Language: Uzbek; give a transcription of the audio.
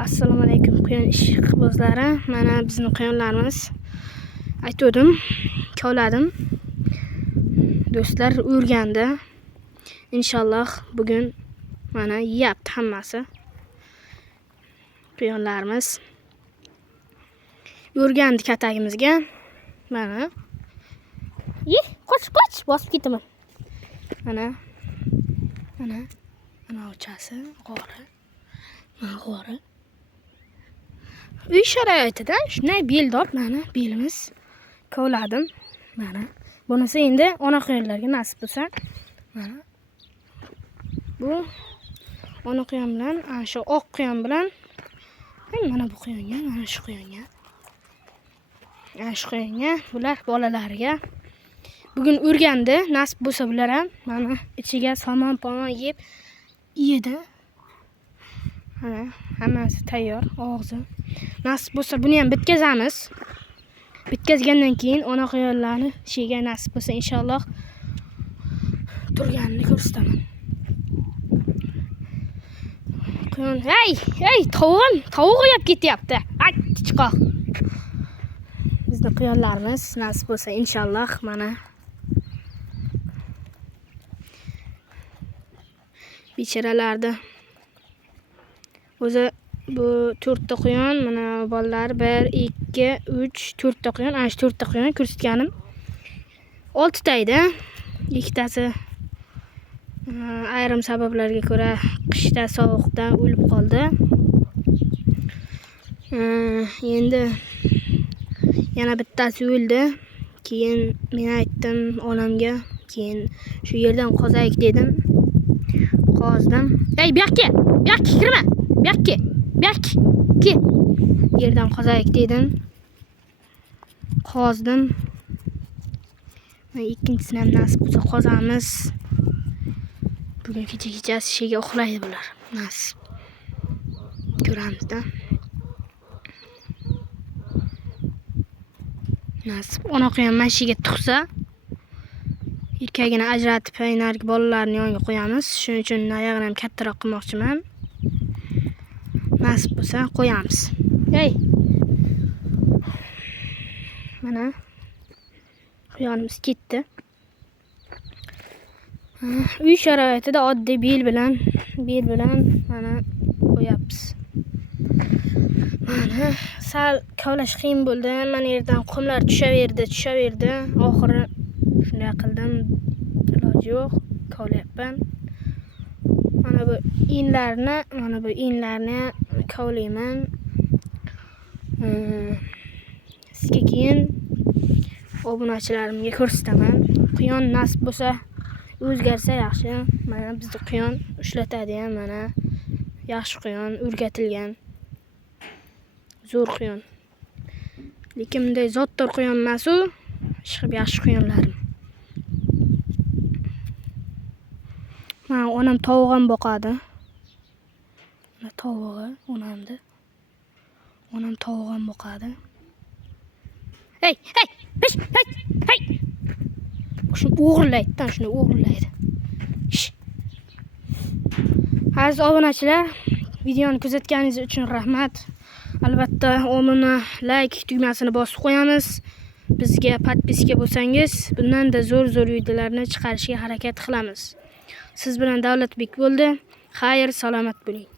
Assalomu alaykum quyon ishqibozlari. Mana bizning quyonlarimiz. Aytdim, kovladim. Do'stlar o'rgandi. Inshaalloh bugun mana yeyapti hammasi. Quyonlarimiz o'rgandi katagimizga. Mana. Qoch, bosib ketaman. Mana ochasi, g'ori. G'ori. Uy sharoitida shunday beldor, mana belimiz kovladim. Mana bunisi endi ona quyonlarga nasib bo'lsa, mana bu ona quyon bilan, shu oq quyon bilan, mana bu quyonga, mana shu quyonga. Shu quyonga bular bolalariga bugun o'rgandi, nasib bo'lsa bular ham mana ichiga somon-pomon yeb yedi. Mana hammasi tayyor, og'zi. Nasib bo'lsa buni ham bitkazamiz. Bitkazgandan keyin ona quyonlarni ishiga nasib bo'lsa inshaalloh turganini ko'rsataman. Quyon, hey, tovuq yeb ketyapti. Ay, chiqoq. Bizning quyonlarimiz nasib bo'lsa inshaalloh mana becharalarda o'zi bu 4 ta quyon, mana bolalar 1, 2, 3, 4 ta quyon. Ana shu 4 ta quyon ko'rsatganim 6 ta edi. Ikkitasi ayrim sabablarga ko'ra qishda sovuqdan o'lib qoldi. Endi yana bittasi o'ldi. Keyin men aytdim onamga, keyin shu yerdan qozayik dedim. Qozdim. Ey, bu yoqqa kirma. Bu yoqqa. Yerdan qozayik dedim. Qozdim. Ikkinchisini ham nasib bo'lsa qozamiz. Bugun kechasi ishiga uxlaydi bular. Nasib. Ko'ramizda. Nasib ona quyon mashiga tug'sa, erkagini ajratib narigi bolalarni yoniga qo'yamiz. Shuning uchun oyog'ini ham kattaroq qilmoqchiman. Nasib bo'lsa qo'yamiz. Ey. Mana quyonimiz ketdi. Uy sharoitida oddiy bel bilan mana qo'yapmiz. Mana sal kovlash qiyin bo'ldi. Mana yerdan qumlar tushaverdi. Oxiri shunday qildim. Iloji yo'q, kovlayapman. Mana bu inlarni kovlayman. Sizga keyin obunachilarimga ko'rsataman. Quyon nasib bo'lsa o'zgarsa yaxshi. Mana bizni quyon ushlatadi ham, mana yaxshi quyon, o'rgatilgan. Zo'r quyon. Lekin bunday zotdor quyon emas u. Ishqib yaxshi quyonlarim. Mana onam tovuq ham boqadi. Mana tovug'i onamda. Onam tovuq ham boqadi. Hey! Shuni o'g'irlaydi. Aziz obunachilar, videoni kuzatganingiz uchun rahmat. Albatta, like tugmasini bosib qo'yamiz. Bizga podpiska bo'lsangiz, bundan da zo'r videolarni chiqarishga harakat qilamiz. Siz bilan Davlatbek bo'ldi. Xayr, salomat bo'ling.